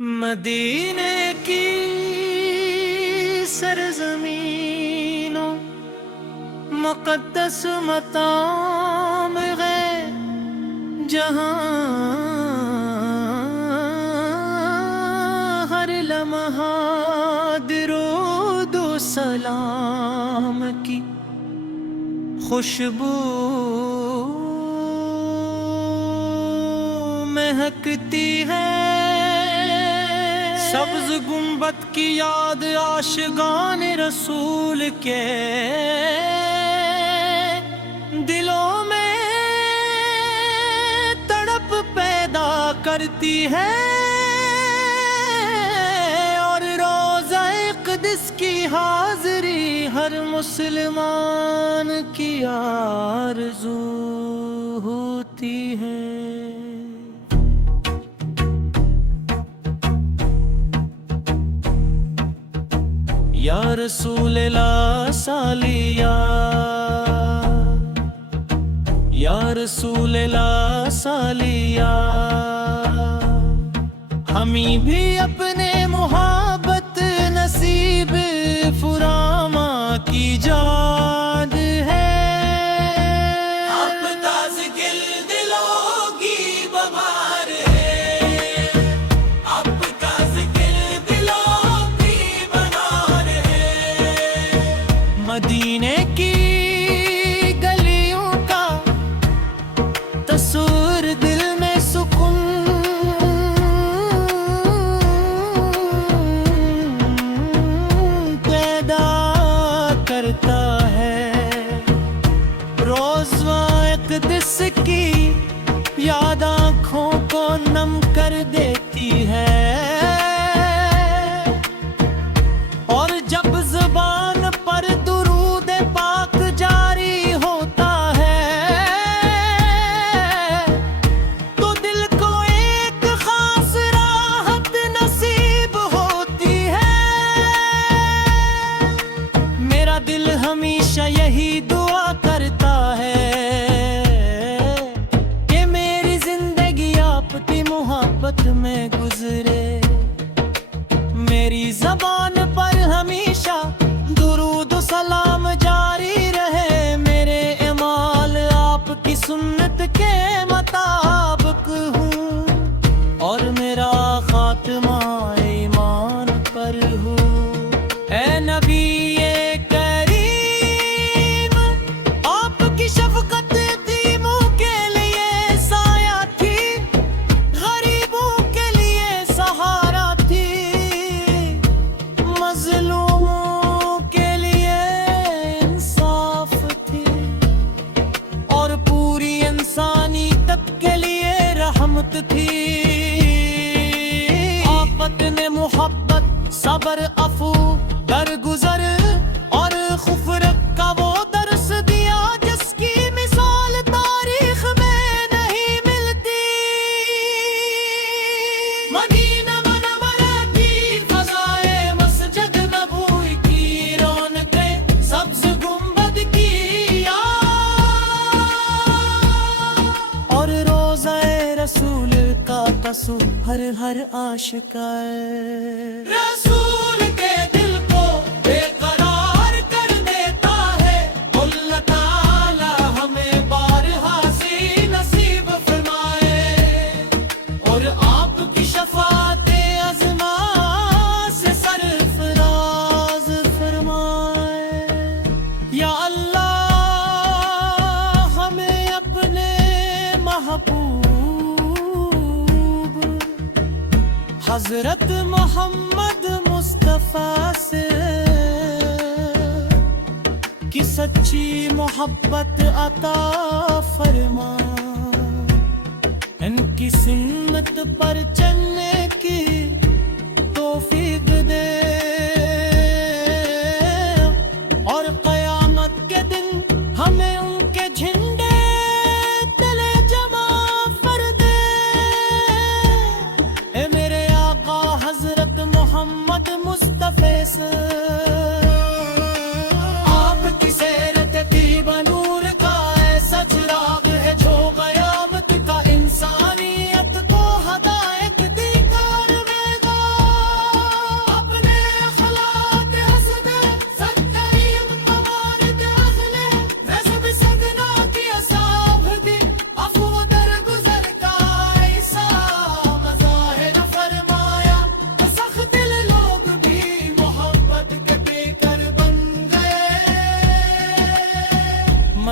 مدینے کی سرزمینوں مقدس مقام ہے جہاں ہر لمحہ درود و سلام کی خوشبو مہکتی ہے۔ سبز گنبد کی یاد عاشقان رسول کے دلوں میں تڑپ پیدا کرتی ہے، اور روضہ قدس کی حاضری ہر مسلمان کی آرزو ہوتی ہے۔ یا رسول اللہ سالیہ، یا رسول اللہ سالیہ، ہمیں بھی اپنے محبت نصیب فراما کی یاد ہے۔ اب تازگل دلوں کی بہار ہے، اب تازگل دلوں کی بہار ہے۔ مدینے کی گلیوں کا تصور دل میں سکون پیدا کرتا ہے، روضہ اقدس کی یاد آنکھوں کو نم کر دیتی ہے، اور جب زبان پر درود پاک جاری ہوتا ہے تو دل کو ایک خاص راحت نصیب ہوتی ہے۔ میرا دل ہمیشہ یہی دعا کرتا ہے کہ میری زندگی آپ کی محبت میں گزرے، میری زبان پر ہمیشہ درود و سلام جاری رہے، میرے اعمال آپ کی سنت کے مطابق ہوں، اور میرا خاتمہ ایمان پر ہو۔ اے نبی کریم، آپ کی شفقت یتیموں کے لیے سایہ تھی، غریبوں کے لیے سہارا تھی، مظلوموں کے لیے انصاف تھی، اور پوری انسانیت کے لیے رحمت تھی۔ آفت نے محبت، صبر، عفو، درگزر اور غفرت کا وہ درس دیا جس کی مثال تاریخ میں نہیں ملتی۔ مدینہ منورہ کی فضائے مسجد نبوی کی رونقیں، سبز گنبد کی یاد، اور روضہ رسول کا تصور ہر عاشق رسول کے دل کو بے قرار کر دیتا ہے۔ اللہ تعالی ہمیں بارہا سی نصیب فرمائے، اور آپ کی شفاعت عظمہ سے سرفراز فرمائے۔ یا اللہ ہمیں اپنے محبوب حضرت محمد مصطفیٰ سے کی سچی محبت عطا فرما، ان کی سنت پر چلنے کی توفیق دے، اور قیامت کے دن ہمیں ان کے جھنڈے تلے جمع کر دے۔ اے میرے آقا حضرت محمد مصطفیٰ سے آپ کی سیرت طیب نور کا ایسا چراغ ہے جو قیامت کا انسانیت کو ہدایت دی کر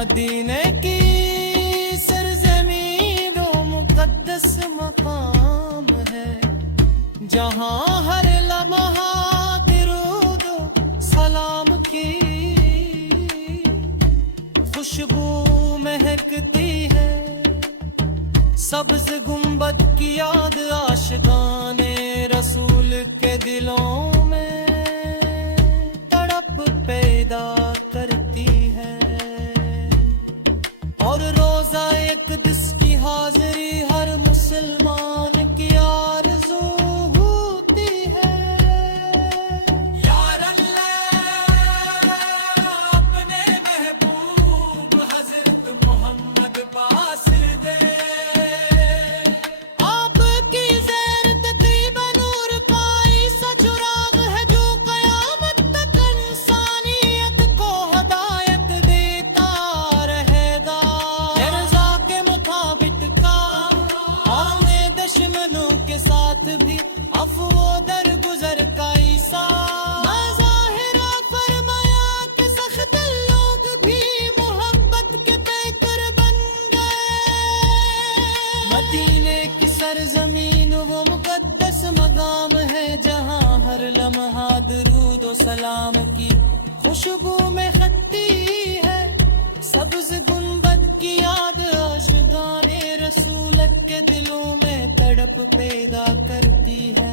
مدینے کی سرزمین و مقدس مقام ہے، جہاں ہر لمحہ درود و سلام کی خوشبو مہکتی ہے۔ سبز گنبد کی یاد عاشقان رسول کے دلوں میں تڑپ پیدا کرتی ہے، اور روزہ اقدس کی حاضری ہر مسلمان کی آرزو ہوتی ہے۔ یا اللہ اپنے محبوب حضرت محمد پاس دے، آپ کی زیارت طیب نور کا ایسا چراغ ہے جو قیامت تک انسانیت کو ہدایت دیتا رہے گا۔ رضا کے مطابق کام آنے دشمنوں کے ساتھ بھی عفو و درگزر کا عیسیٰ ظاہرہ فرمایا کہ سخت لوگ بھی محبت کے پیکر بن گئے۔ مدینے کی سرزمین وہ مقدس مقام ہے، جہاں ہر لمحہ درود و سلام کی خوشبو میں خطی ہے۔ سبز گنبد کی یاد عاشقان رسول کے دلوں میں تڑپ پیدا کرتی ہے۔